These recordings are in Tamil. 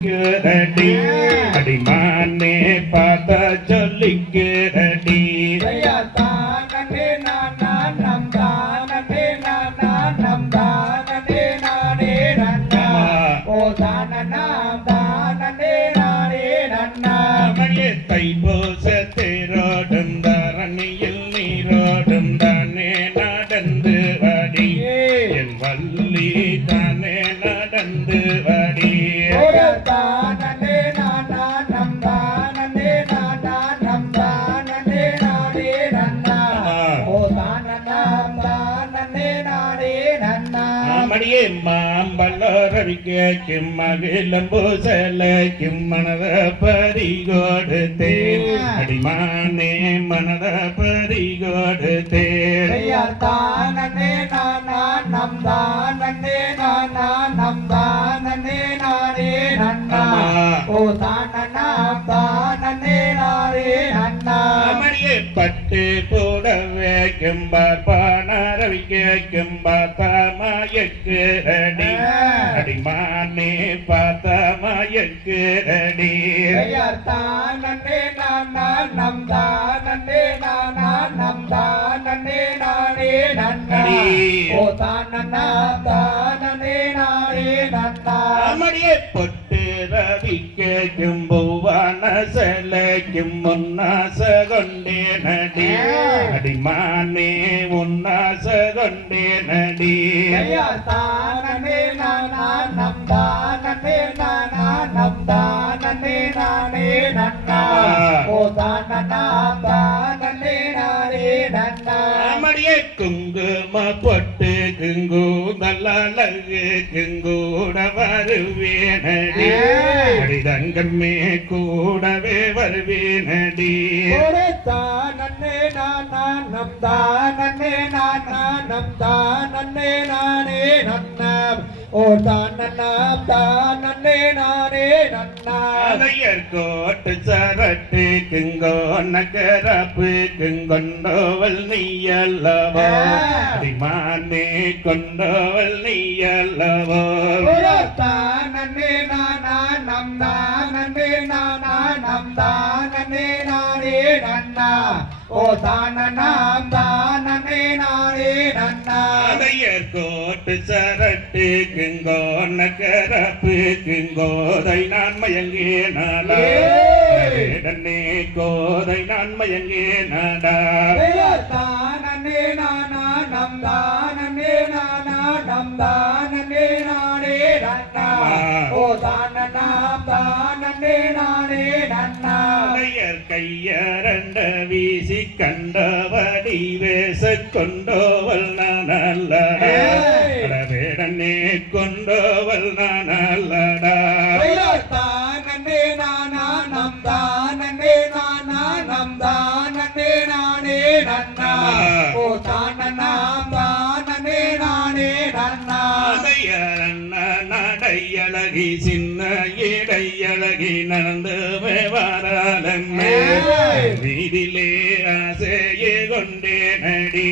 Ready, ready, mane pada jolik ready. மடியே மாம்பலரவிக்கும் மகிழம்பூசலைக்கும் மனத பறிகொடுத்தே அடிமானே மனத பறிகொடுத்தே தானே நானா நம் தானே நானா நம் தானே நானே நன்னா ஓ தானனா தானே நானே நன்னா மடியே பட்டு போடவே கெம்பார் பானரவிக்க கெம்பார் தாமாயக்கு அடி அடிமானே பாத்தாமாயக்கு அடி தானே நானா நம் தானே நானா நம் தானே நானே நன்னா ஓ தானனா தானே நானே நன்னா மடியே பொட்டு ரவிக்க கும்புவான செலைக்கும் முன்னாச கொண்டே நடி அடிமானே உன்னாச கொண்டே நடி தானே நானா நம் தானே நானா நம் தானே நானே நன்னா ஓ தானனா தானே நானே நன்னா மடியே குங்கும பொட்டு குங்கூதல்லழகு குங்கூட வருவேனடி அடிதங்கமே கூடவே வருவேனடி தானே நானா நம் தானே நானா நம் தானே நானே நன்னா ஓ தானனா தானே நானே நன்னா அதையர் கோட்டு சரட்டு குங்கோ நகரப்பு குங்கொண்டோவல் நீயல்லவோ அடிமானே கொண்டோவல் நீயல்லவோ தானே நானா நம் தானே நானா நம் தானே நானே நன்னா ஓ தானனா தானே நானே நன்னா அதையர் கோட்டு சரட்டு குங்கோ நகரப்பு குங்கோதை நான் மயங்கே நாடா கோதை நான் மயங்கே நாடா தானே நானா நம் தானே நானா நம் தானே நானே நன்னா ஓ தானனா தானே நானே நன்னா கையரண்ட வீசி கண்டவடி வேச கொண்டோவல் நானல்லடா வேடனே கொண்டோவல் நானல்லடா தானே நானா நம் தானே நானா நம் தானே நானே நன்னா ஓ தானனா தானே நானே நன்னா நடையழகி சின்ன இடையழகி நடந்து வாராளம்மே வீதிலே ஆசையே கொண்டே நடி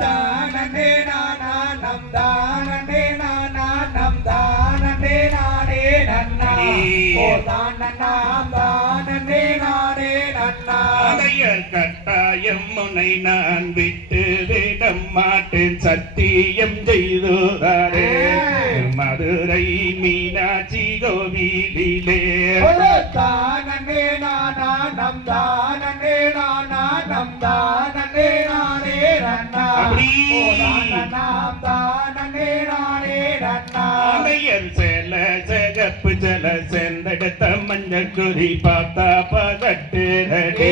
தானே நானா நம் தானே நானா நம் தானே நானே நன்னா ஓ தானனா தானே நானே நன்னா கட்டாயம் முனை நான் விட்டு விடம் மாட்டேன் சத்தியம் செய்துதாரே மதுரை மீனாட்சி கோவிலிலே தானே நானா நம் தானே நானா நம் தானே நானே நன்னா ஓ தானனா தானே நானே நன்னா செல சகப்பு செல செந்தெடுத்த மஞ்சள் குறி பார்த்தா பகட்டு ரடி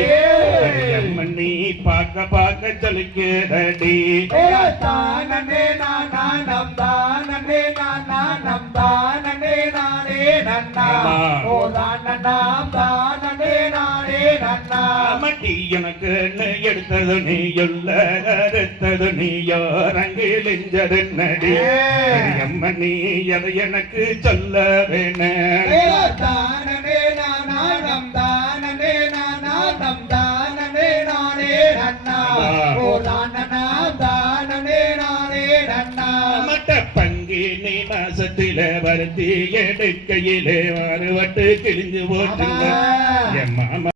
மண்ணி பார்க்க சொல்லிக்கிறடி தானே நானா நம் தானே நானா நம் தானே நானே நன்னா ஓ தானனா தானே நானே நன்னா மட்டி எனக்கு எடுத்தது நீ சொல்ல கருத்தது நீயோ ரங்கிலிஞ்சது நடி அம்மணி அதை எனக்கு சொல்ல வேண தானே நானா நம் தானே நானா நம் தானே நானே நன்னா ஓ தானனா தானே நானே நன்னா மட்ட பங்கி நீ மாச கஷ்டத்தில வருத்தி எடுக்கையிலே மாறுபட்டு கிழிஞ்சு போச்சுங்க ஆமா. என் மாமா